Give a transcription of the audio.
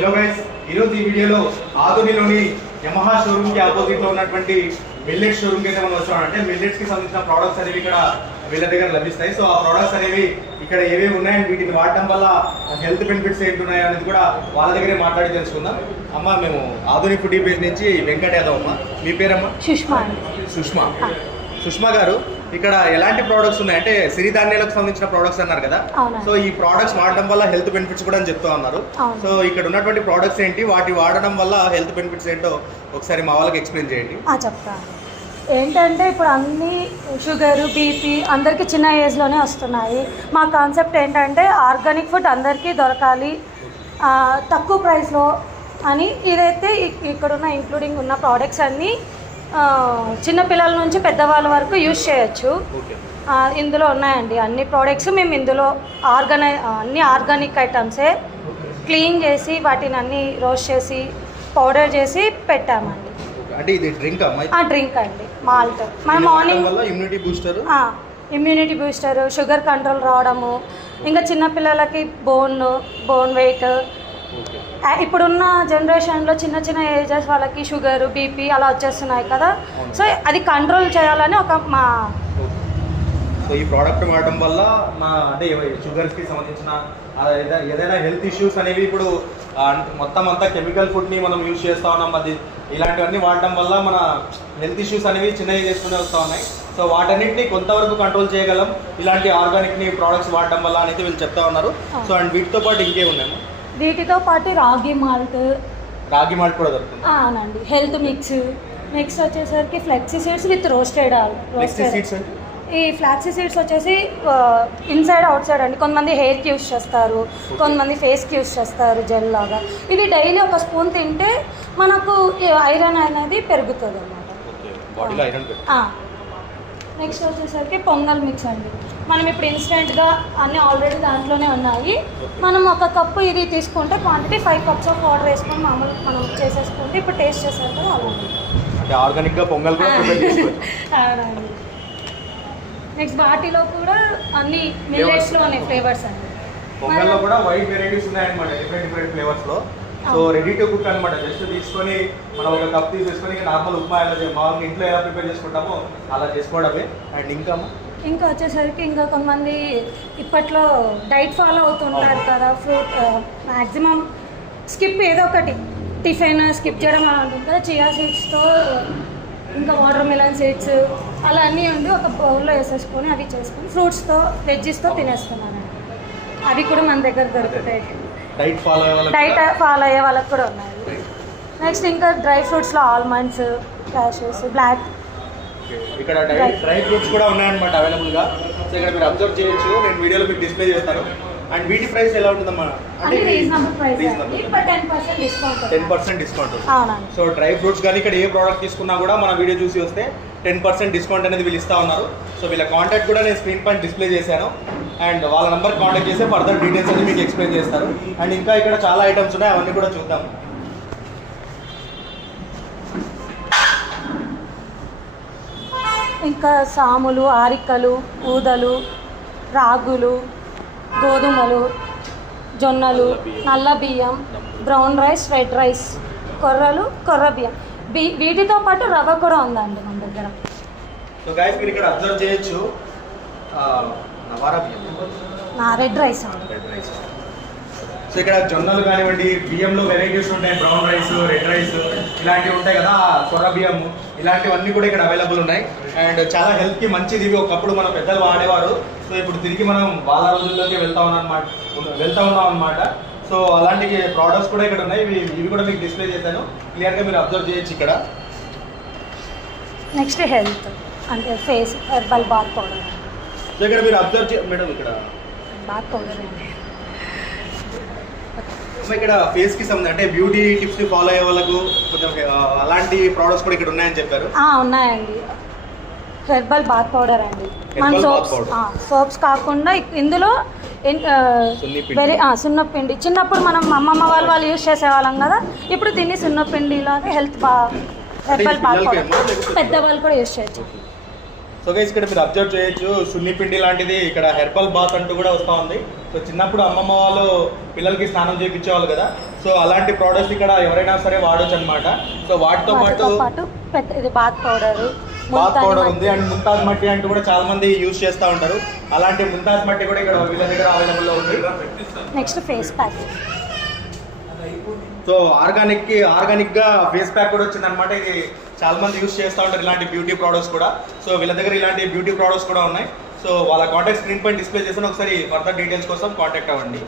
Hello guys, ఈరోజు ఈ వీడియోలో ఆధునిలోని యమహా షోరూమ్కి ఆపోజిట్లో ఉన్నటువంటి మిల్లెట్ షోరూమ్కి అయితే మనం వచ్చాం. అంటే మిల్లెట్స్కి సంబంధించిన ప్రోడక్ట్స్ అనేవి ఇక్కడ వీళ్ళ దగ్గర లభిస్తాయి. సో ఆ ప్రోడక్ట్స్ అనేవి ఇక్కడ ఏవేవి ఉన్నాయని వీటిని వాడటం వల్ల హెల్త్ బెనిఫిట్స్ ఏంటి ఉన్నాయో అనేది కూడా వాళ్ళ దగ్గరే మాట్లాడి తెలుసుకుందాం. అమ్మ, మేము ఆధునిక్ ఫుడ్ పేజ్ నుంచి వెంకట యాదవ్. అమ్మ, మీ పేరమ్మా? సుష్మా. సుష్మా గారు, ఇక్కడ ఎలాంటి ప్రోడక్ట్స్ ఉన్నాయి అంటే సిరిధాన్యాలకు సంబంధించిన ప్రోడక్ట్స్ అన్నారు కదా. సో ఈ ప్రోడక్ట్స్ వాడడం వల్ల హెల్త్ బెనిఫిట్స్ కూడా అని చెప్తూ ఉన్నారు. సో ఇక్కడ ఉన్నటువంటి ప్రోడక్ట్స్ ఏంటి, వాటి వాడడం వల్ల హెల్త్ బెనిఫిట్స్ ఏంటో ఒకసారి మా వాళ్ళకి ఎక్స్ప్లెయిన్ చేయండి. చెప్తాను. ఏంటంటే ఇప్పుడు అన్ని షుగరు, బీపీ అందరికీ చిన్న ఏజ్లోనే వస్తున్నాయి. మా కాన్సెప్ట్ ఏంటంటే ఆర్గానిక్ ఫుడ్ అందరికీ దొరకాలి తక్కువ ప్రైస్లో అని. ఇదైతే ఇక్కడున్న ఇంక్లూడింగ్ ఉన్న ప్రోడక్ట్స్ అన్నీ చిన్నపిల్లల నుంచి పెద్దవాళ్ళ వరకు యూజ్ చేయొచ్చు. ఇందులో ఉన్నాయండి అన్ని ప్రోడక్ట్స్. మేము ఇందులో అన్ని ఆర్గానిక్ ఐటమ్సే క్లీన్ చేసి వాటిని అన్ని రోస్ట్ చేసి పౌడర్ చేసి పెట్టామండి. అంటే ఇది డ్రింక్ అండి, మాల్ట్. మన morning immunity booster, sugar control రావడము, ఇంకా చిన్నపిల్లలకి బోన్ వెయిట్. ఇప్పుడున్న జనరేషన్లో చిన్న చిన్న ఏజెస్ వాళ్ళకి షుగర్, బీపీ అలా వచ్చేస్తున్నాయి కదా. సో అది కంట్రోల్ చేయాలని సో ఈ ప్రోడక్ట్ వాడడం వల్ల అంటే షుగర్స్కి సంబంధించిన ఏదైనా హెల్త్ ఇష్యూస్ అనేవి ఇప్పుడు మొత్తం అంతా కెమికల్ ఫుడ్ని మనం యూజ్ చేస్తూ ఉన్నాం. అది ఇలాంటివన్నీ వాడటం వల్ల మన హెల్త్ ఇష్యూస్ అనేవి చిన్నవి చేసుకునే వస్తూ ఉన్నాయి. సో వాటన్నిటిని కొంతవరకు కంట్రోల్ చేయగలం ఇలాంటి ఆర్గానిక్ని ప్రోడక్ట్స్ వాడడం వల్ల అనేది వీళ్ళు చెప్తా ఉన్నారు. సో అండ్ వీటితో పాటు ఇంకేమున్నాయి? వీటితో పాటు రాగి మాల్ట్ కూడా దొరుకుతుంది. అవునండి. హెల్త్ మిక్స్ వచ్చేసరికి ఫ్లెక్సీ సీడ్స్ విత్ రోస్టెడ్. ఈ ఫ్లాక్సీ సీడ్స్ వచ్చేసి ఇన్సైడ్ అవుట్ సైడ్ అండి. కొంతమంది హెయిర్కి యూస్ చేస్తారు, కొంతమంది ఫేస్కి యూస్ చేస్తారు జెల్ లాగా. ఇది డైలీ ఒక స్పూన్ తింటే మనకు ఐరన్ అనేది పెరుగుతుంది అన్నమాట. నెక్స్ట్ వచ్చేసరికి పొంగల్ మిక్స్ అండి. మనం ఇప్పుడు ఇన్స్టెంట్గా అన్నీ ఆల్రెడీ దాంట్లోనే ఉన్నాయి. మనం ఒక కప్పు ఇది తీసుకుంటే క్వాంటిటీ 5 cups ఆఫ్ వాటర్ వేసుకొని మామూలు మనం చేసేసుకుంటే ఇప్పుడు టేస్ట్ చేసారు కదా అలా ఆర్గానిక్గా పొంగల్ కూడా అవునండి. నెక్స్ట్ వాటిలో కూడా అన్ని మిల్లెట్స్లోనే ఫ్లేవర్స్ అండి. పొంగల్లో కూడా వైడ్ వెరైటీస్ ఉన్నాయన్నమాట, డిఫరెంట్ ఫ్లేవర్స్లో. సో రెడీ టు కుక్ అనమాట. జస్ట్ తీసుకొని మనం ఒక కప్ తీసేసుకొని నార్మల్ ఉప్మా ఎలా మామూలుగా ఇంట్లో ఎలా ప్రిపేర్ చేసుకుంటామో అలా చేసుకోవడమే. అండ్ ఇంకా వచ్చేసరికి ఇంకా కొంతమంది ఇప్పట్లో డైట్ ఫాలో అవుతుంటారు కదా. ఫ్రూట్ మ్యాక్సిమం స్కిప్ ఏదో ఒకటి టిఫిన్ స్కిప్ చేయడం అలా ఉంటుంది కదా. చియా సీడ్స్తో ఇంకా వాటర్ మిలన్ సీడ్స్ అలా అన్నీ ఉండి ఒక బౌల్లో వేసేసుకొని అవి చేసుకొని ఫ్రూట్స్తో వెజ్జెస్తో తినేస్తున్నాను. అవి కూడా మన దగ్గర దొరుకుతాయి. డైట్ ఫాలో అయ్యే వాళ్ళకి కూడా ఉన్నాయి. నెక్స్ట్ ఇంకా డ్రై ఫ్రూట్స్లో ఆల్మండ్స్, క్యాషెస్, బ్లాక్. ఇక్కడ డ్రై ఫ్రూట్స్ కూడా ఉన్నాయన్నమాట అవైలబుల్గా. సో ఇక్కడ మీరు అబ్జర్వ్ చేయొచ్చు, నేను వీడియోలో మీకు డిస్ప్లే చేస్తాను. అండ్ వీటి ప్రైస్ ఎలా ఉంటుందమ్మా? అంటే reasonable price, 10% discount. So dry fruits కానీ ఇక్కడ ఏ ప్రోడక్ట్ తీసుకున్నా కూడా మన వీడియో చూసి వస్తే 10% డిస్కౌంట్ అనేది వీళ్ళు ఇస్తూ ఉన్నారు. సో వీళ్ళ కాంటాక్ట్ కూడా నేను స్క్రీన్ పైన డిస్ప్లే చేశాను. అండ్ వాళ్ళ నెంబర్ కాంటాక్ట్ చేస్తే ఫర్దర్ డీటెయిల్స్ అనేది మీకు ఎక్స్ప్లెయిన్ చేస్తారు. అండ్ ఇంకా ఇక్కడ చాలా ఐటమ్స్ ఉన్నాయి, అవన్నీ కూడా చూద్దాం. ఇంకా సాములు, ఆరికలు, ఊదలు, రాగులు, గోధుమలు, జొన్నలు, నల్ల బియ్యం, బ్రౌన్ రైస్, రెడ్ రైస్, కొర్ర బియ్యం. వీటితో పాటు రవ్వ కూడా ఉందండి మన దగ్గర. సో గైస్ మీరు ఇక్కడ అబ్జర్వ్ చేయొచ్చు, నవారా బియ్యం, రెడ్ రైస్. సో ఇక్కడ జొన్నలు కానివ్వండి, బియ్యంలో వెరైటీస్ ఉంటాయి. బ్రౌన్ రైస్, రెడ్ రైస్ ఇలాంటివి ఉంటాయి కదా, కొర్ర బియ్యం ఇలాంటివన్నీ కూడా ఇక్కడ అవైలబుల్ ఉన్నాయి. అండ్ చాలా హెల్త్కి మంచిది. ఇవి ఒకప్పుడు మన పెద్దలు వాడేవారు. సో ఇప్పుడు తిరిగి మనం వాళ్ళ రోజుల్లోకి వెళ్తా ఉన్నాం అనమాట. సో అలాంటి ప్రోడక్ట్స్ కూడా ఇక్కడ ఉన్నాయి. ఇవి కూడా మీకు డిస్ప్లే చేశాను, క్లియర్గా మీరు అబ్జర్వ్ చేయొచ్చు ఇక్కడ. నెక్స్ట్ హెల్త్ అంటే face herbal bath powder. So ఇక్కడ మీరు అబ్జర్వ్ మేడం, ఇక్కడ బాత్ పౌడర్ అండి. ఇక్కడ ఫేస్కి సంబంధించి అంటే బ్యూటీ టిప్స్ని ఫాలో అయ్యే వాళ్ళకు కొంచెం అలాంటి ప్రోడక్ట్స్ కూడా ఇక్కడ ఉన్నాయని చెప్పారు. ఉన్నాయండి. హెర్బల్ బాత్ పౌడర్ అండి. మన సోప్స్ కాకుండా ఇందులో సున్నపిండి. చిన్నప్పుడు మనం అమ్మమ్మ వాళ్ళు యూజ్ చేసేవాళ్ళం కదా. ఇప్పుడు దీన్ని సున్నపిండి లాగా హెర్బల్ బాత్ పౌడర్ పెద్దవాళ్ళు కూడా యూజ్ చేయొచ్చు. సో గైస్ ఇక్కడ మీరు అబ్జర్వ్ చేయొచ్చు సున్ని పిండి లాంటిది ఇక్కడ హెర్బల్ బాత్ అంటూ కూడా వస్తూ ఉంది. సో చిన్నప్పుడు అమ్మమ్మ వాళ్ళు పిల్లలకి స్నానం చేయించేవాళ్ళు కదా, సో అలాంటి ప్రోడక్ట్స్ ఇక్కడ ఎవరైనా సరే వాడొచ్చు అనమాట. సో వాటితో పాటు ఇది బాత్ పౌడర్ ఉంది అండ్ ముంతాజ్ మట్టి అంటూ కూడా చాలా మంది యూజ్ చేస్తూ ఉంటారు. అలాంటి ముంతాజ్ మట్టి కూడా ఇక్కడ వీళ్ళ దగ్గర అవైలబుల్లో ఉంది. Next face pack. సో ఆర్గానిక్గా ఫేస్ ప్యాక్ కూడా వచ్చిందనమాట. ఇది చాలా మంది యూజ్ చేస్తూ ఉంటారు ఇలాంటి బ్యూటీ ప్రోడక్ట్స్ కూడా. సో వీళ్ళ దగ్గర ఇలాంటి బ్యూటీ ప్రోడక్ట్స్ కూడా ఉన్నాయి. సో వాళ్ళ కాంటాక్ట్ స్క్రీన్ పైన డిస్ప్లే చేసిన ఒకసారి ఫర్దర్ డీటెయిల్స్ కోసం కాంటాక్ట్ అవ్వండి.